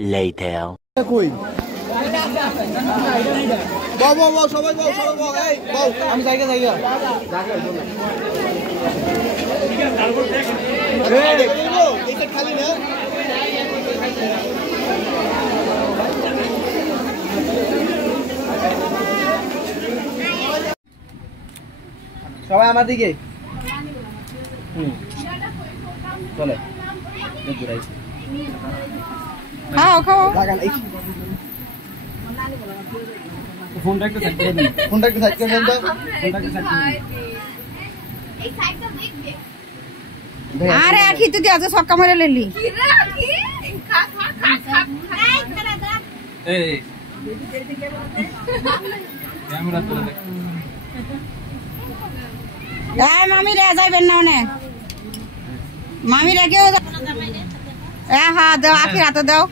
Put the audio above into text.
later. কই বাও বাও বাও সবাই বাও এই বাও আমি জায়গা জায়গা এই দেখো এটা খালি না সবাই আমার দিকে চলে খাও খাও ফোনটা একটু সাইড করে দিন ফোনটা একটু সাইড করে দেন তো ফোনটা একটু সাইড করে এই সাইডটা দেখবে আরে আখি তুই আজ সক্কা মেরে লেলি কি খা খা খা খা এই খেলা দাও এই ক্যামেরা তুলে দেখ এই মামি রে যাইবেন না ওনে মামি রে কেউ হ্যাঁ দাও আখি হাতে দাও